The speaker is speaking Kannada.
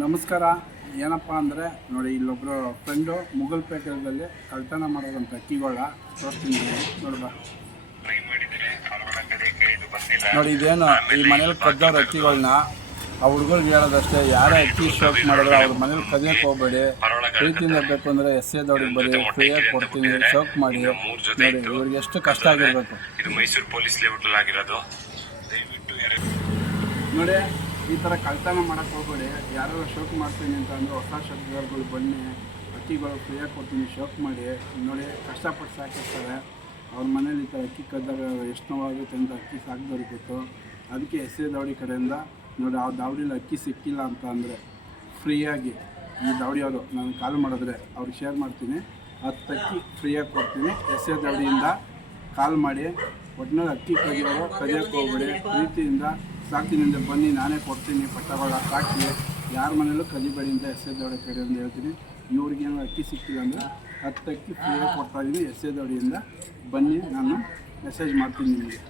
ನಮಸ್ಕಾರ. ಏನಪ್ಪ ಅಂದರೆ ನೋಡಿ ಇಲ್ಲೊಬ್ಬರು ಫ್ರೆಂಡು ಮುಗಲ್ ಪೇಟೆದಲ್ಲಿ ಕಳ್ತನ ಮಾಡೋದಂತ ಅಕ್ಕಿಗೋಳ ತೋರಿಸ್ತೀನಿ ನೋಡ್ಬಾ ನೋಡಿ ಇದೇನು ಈ ಮನೇಲಿ ಕದ್ದವ್ರ ಅಕ್ಕಿಗಳನ್ನ ಆ ಹುಡುಗರಿಗೆ ಹೇಳೋದಷ್ಟೇ ಯಾರೇ ಅಕ್ಕಿ ಶೋಕ್ ಮಾಡಿದ್ರೆ ಅವ್ರ ಮನೇಲಿ ಕದಿಯಕ್ಕೆ ಹೋಗ್ಬೇಡಿ. ಪ್ರೀತಿಯಿಂದ ಇರಬೇಕು ಅಂದರೆ ಎಸ್ ಎ ದೌಡಿಗೆ ಬರೀ ಫ್ರೀಯಾಗಿ ಕೊಡ್ತೀನಿ ಶೋಕ್ ಮಾಡಿ. ನೋಡಿ ಇವ್ರಿಗೆ ಎಷ್ಟು ಕಷ್ಟ ಆಗಿರಬೇಕು. ಇದು ಮೈಸೂರು ಪೊಲೀಸ್ ಲೇಔಟಲ್ಲಿ ಆಗಿರೋದು. ದಯವಿಟ್ಟು ನೋಡಿ ಈ ಥರ ಕಳ್ತನ ಮಾಡೋಕ್ಕೆ ಹೋಗ್ಬೇಡಿ. ಯಾರು ಶೋಕ್ ಮಾಡ್ತೀನಿ ಅಂತ ಅಂದರೆ ಹೊಸ ಶಬ್ದಗಳು ಬನ್ನಿ. ಅಕ್ಕಿಗಳು ಫ್ರೀಯಾಗಿ ಕೊಡ್ತೀನಿ, ಶೋಕ್ ಮಾಡಿ. ನೋಡಿ, ಕಷ್ಟಪಟ್ಟು ಸಾಕಿರ್ತಾರೆ. ಅವ್ರ ಮನೇಲಿ ಈ ಥರ ಅಕ್ಕಿ ಕದ್ದಾಗ ಎಷ್ಟು ನೋವಾಗುತ್ತೆ ಅಂತ ಅಕ್ಕಿ ಸಾಕಿದವ್ರಿಗೆ ಗೊತ್ತು ಅದಕ್ಕೆ ಎಸ್ ಎ ದೌಡಿ ಕಡೆಯಿಂದ, ನೋಡಿ, ಆ ದಾವಡಿಲಿ ಅಕ್ಕಿ ಸಿಕ್ಕಿಲ್ಲ ಅಂತ ಅಂದರೆ ಫ್ರೀಯಾಗಿ ಈ ದಾವಡಿಯವರು ನಾನು ಕಾಲ್ ಮಾಡಿದ್ರೆ ಅವ್ರಿಗೆ ಶೇರ್ ಮಾಡ್ತೀನಿ. ಹತ್ತು ಅಕ್ಕಿ ಫ್ರೀಯಾಗಿ ಕೊಡ್ತೀನಿ. ಎಸ್ ಎ ದಾವಡಿಯಿಂದ ಕಾಲ್ ಮಾಡಿ. ಒಟ್ಟಿನಲ್ಲಿ ಅಕ್ಕಿ ಕದಿಯೋರು ಕದಿಯೋಕ್ಕೆ ಹೋಗ್ಬೇಡಿ. ಪ್ರೀತಿಯಿಂದ ಸಾಕ್ತೀನಿ ಅಂದರೆ ಬನ್ನಿ, ನಾನೇ ಕೊಡ್ತೀನಿ ಪಟ್ಟಗಳ ಸಾಕಿ ಯಾರ ಮನೇಲೂ ಕಲಿಬೇಡಿ ಅಂತ ಎಸ್ ಎ ದೌಡೆ ಕಡೆ ಅಂತ ಹೇಳ್ತೀನಿ. ಇವ್ರಿಗೆ ಏನೋ ಅಕ್ಕಿ ಸಿಕ್ಕಿಲ್ಲ ಅಂದರೆ ಹತ್ತು ಅಕ್ಕಿ ಫ್ರೀಯಾಗಿ ಕೊಡ್ತಾ ಇದ್ದೀನಿ ಎಸ್ ಎ ದೌಡಿಯಿಂದ ಬನ್ನಿ, ನಾನು ಮೆಸೇಜ್ ಮಾಡ್ತೀನಿ ನಿಮಗೆ.